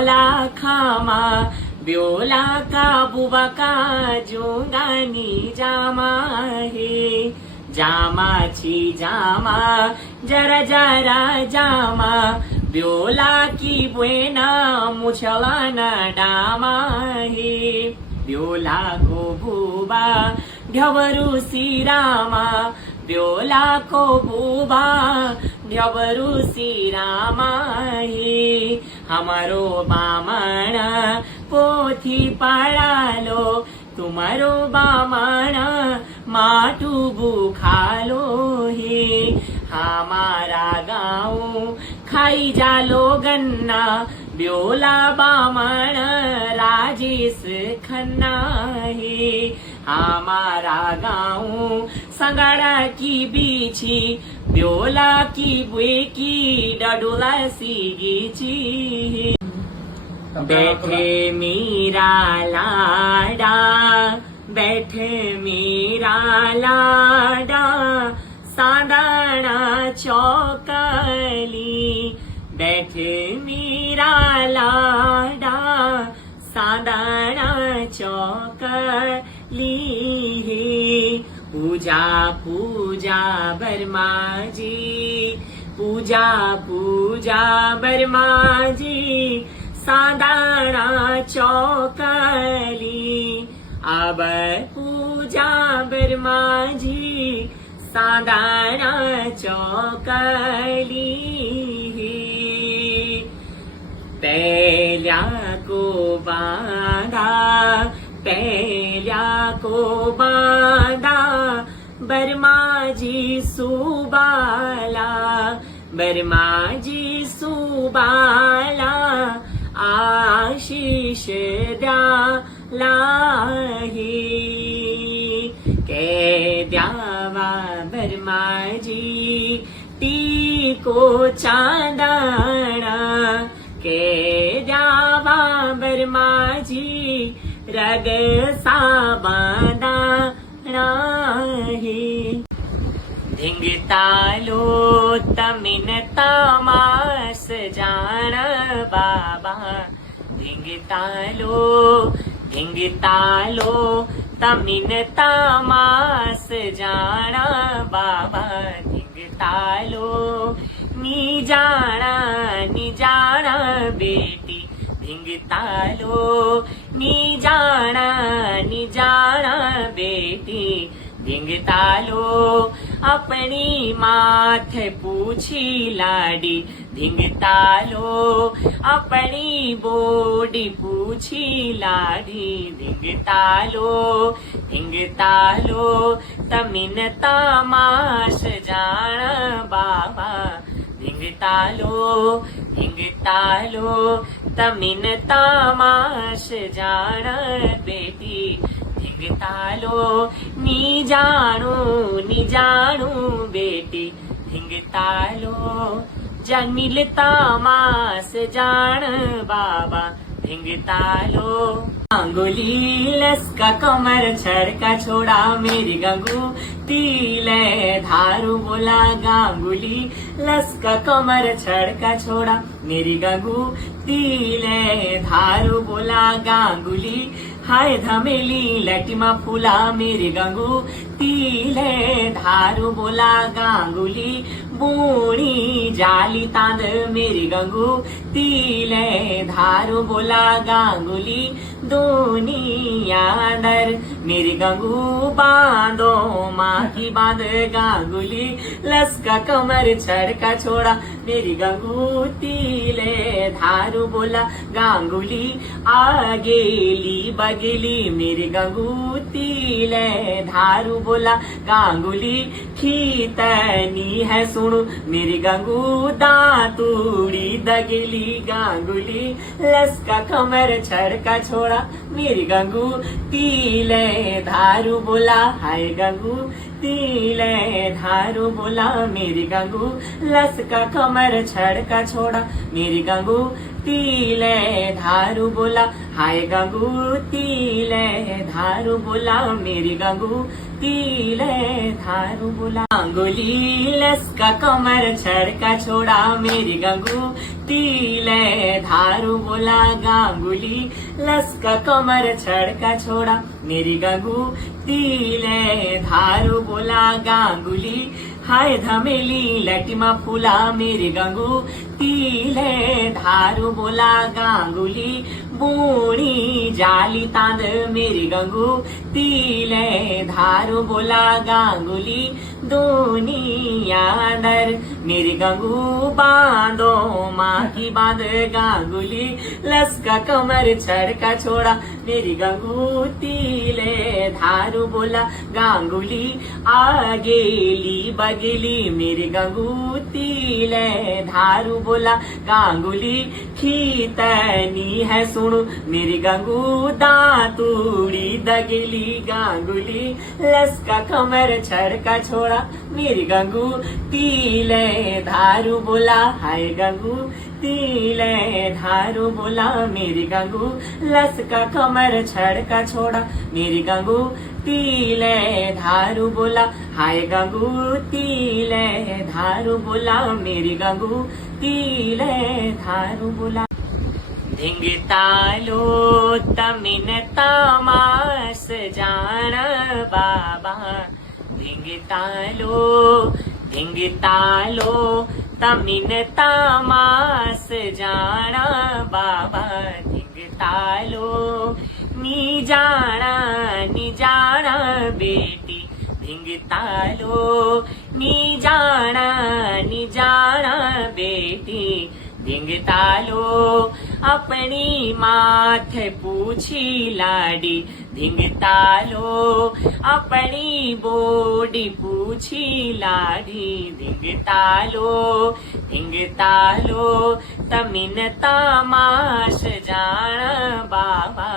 आला खामा ब्योला का बुबा का जोंगानी जामा हे जामाची जामा जरा जरा जामा ब्योला की बुएना मुछलाना डामा हे ब्योला को बुबा ढबरू सिरामा ब्योला को बुबा ढबरू सिरामा हे हमारो बामणा पोथी पढ़ालो तुम्हारो बामणा माटू बुखालो हे हमारा गाँव खाई जालो गन्ना ब्योला बामण राजेश खन्ना है हमारा गाँव संगड़ा की बीछी ब्योला की बुए की डडोला सी गीची बैठे मीरा लाडा बैठे मीरा लाडा सादाना चौकली बैठे मीरा लाडा सादाना चौकली पूजा पूजा बर्मा जी पूजा पूजा बर्मा जी सादाना चौकली अब पूजा बर्मा जी सादाना चौकली पहल्या को बांधा पहल्या को बांधा बर्मा जी सुबाला बर्मा जी सुबाला आशीष द्याला के द्यावा बर्मा जी टीको चांदना के द्यावा बर्मा जी रग सा बांधना है धिंगतालो तमिन तमास जान बाबा धिंगतालो धिंगतालो तमिन तमास जान बाबा धिंगतालो नी जाना बेटी धिंगतालो नी जाना बेटी धिंगतालो अपनी माथे पूछी लाडी धिंगतालो अपनी बोडी पूछी लाडी धिंगतालो धिंगतालो तमिन तमाश जान बाबा धिंगतालो धिंगतालो तमिन तमाश जान बेटी धिंगतालो नी जानो बेटी धिंगतालो जन्मिल तमास जान बाबा धिंगतालो गांगुली लसका कमर छड़का छोड़ा मेरी गंगू तीले धारू बोला गांगुली लसका कमर छड़का छोड़ा मेरी गंगू तीले धारू बोला गांगुली हाय धमेली लटिमा फूला मेरी गंगू तीले धारू बोला गांगुली बूढ़ी जाली तांद मेरी गंगू तीले धारू बोला गांगुली दुनिया दर मेरी गंगू बांधो माँ की बांध गांगुली लसका कमर छड़का छोड़ा मेरी गंगू तीले धारू बोला गांगुली आगेली बगेली मेरी गंगू तीले धारू बोला गांगुली खीतनी है सुनु मेरी गंगू दातूड़ी दगेली गांगुली लसका कमर छड़का छोड़ा मेरी गंगू तीले धारू बोला हाय गंगू तीले धारू बोला मेरी गंगू लसका कमर छड़का छोड़ा मेरी गंगू तीले धारू बोला हाय गंगू तीले धारू बोला मेरी गंगू तिले धारू बोला गांगुली लसका कमर छड़का छोड़ा मेरी गंगू तिले धारू बोला गांगुली लसका कमर छड़का छोड़ा मेरी गंगू तिले धारू बोला गांगुली हाय धमेली लटीमा फुला मेरी गंगू तिले धारू बोला गांगुली बुणी जाली तांद मेरी गंगू तिले धारू बोला गांगुली दोनी आंदर मेरी गंगू बांधो माँ की बांध गांगुली लसका कमर छड़का छोड़ा मेरी गंगू तिले धारू बोला गांगुली आगेली बगेली मेरी गंगू तिले धारू बोला गांगुली खीतनी है सुनु मेरी गंगू दांतूड़ी दगेली गांगुली लसका कमर छड़का छोड़ा मेरी गंगू तिले धारू बोला हाय गंगू तिले धारू बोला मेरी गंगू लसका कमर छड़का छोड़ा मेरी गंगू तिले धारू बोला हाय गंगू तिले धारू बोला मेरी गंगू तिले धारू बोला धिंगतालो तमिन तमास जान बाबा धिंगतालो धिंगतालो तमिन तमास जान बाबा धिंगतालो नी जाना बेटी धिंगतालो नी जाना बेटी धिंगतालो अपनी माथे पूछी लाडी धिंगतालो अपनी बोडी पूछी लाडी धिंगतालो धिंगतालो तमिन तमाश जान बाबा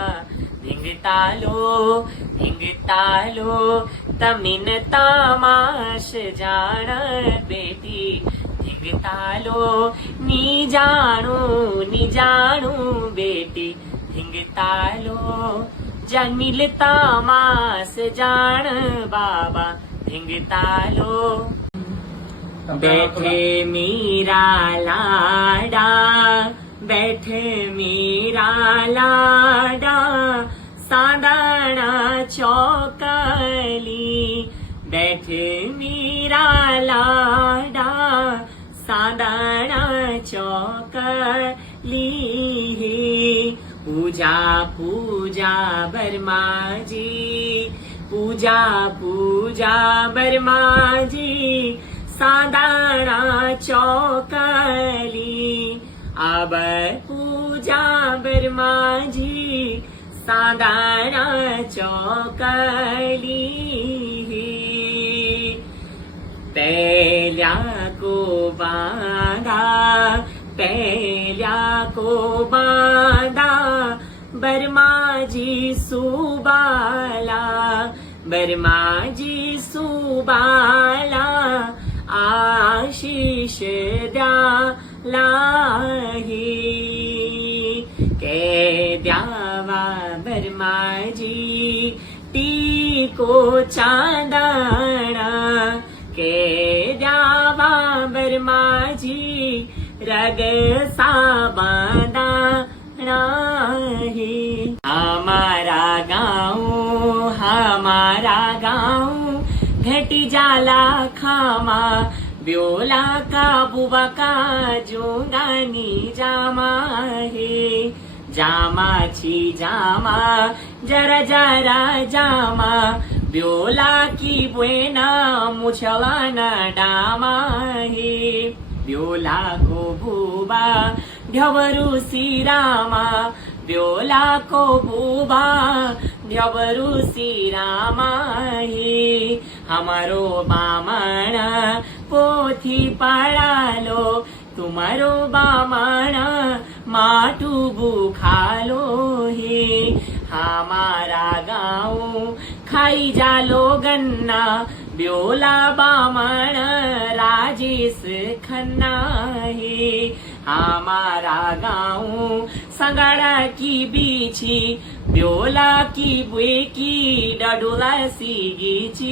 धिंगतालो धिंगतालो तमिन तमाश जान बेटी धिंगतालो नी जाणू बेटी धिंगतालो जन्मिल तमास जान बाबा धिंगतालो बैठे मीरा लाडा बैठे मीरा लाडा सादाना चौकली बैठे मीरा लाडा सादाना चौकली पूजा पूजा बर्मा जी पूजा पूजा बर्मा जी सादाना चौकली अब पूजा बर्मा जी सादाना चौकली पहल्या को बांधा बर्मा जी सुबाला बर्मा जी सुबाला आशीष द्यालाही के द्यावा बर्मा जी टीको चांदणा के द्यावा बर्मा जी रग सा बांधना ही हमारा गाँव घटी जाला खामा ब्योला का बुबा का जोगानी जामा है जामा छी जामा जरा जरा जामा ब्योला की बुएना मुछला न डामा है ब्योला को बुबा ढबरू सीरामा ब्योला को बुबा ढबरू सीरामा हे हमारो बामण पोथी पड़ालो तुम्हारो बामण माटू बुखालो हे हमारा गाँव खाई जालो गन्ना ब्योला बामण राजेश खन्ना है हमारा गाँव संगड़ा की बीछी ब्योला की बुए की डाडोला सी गीची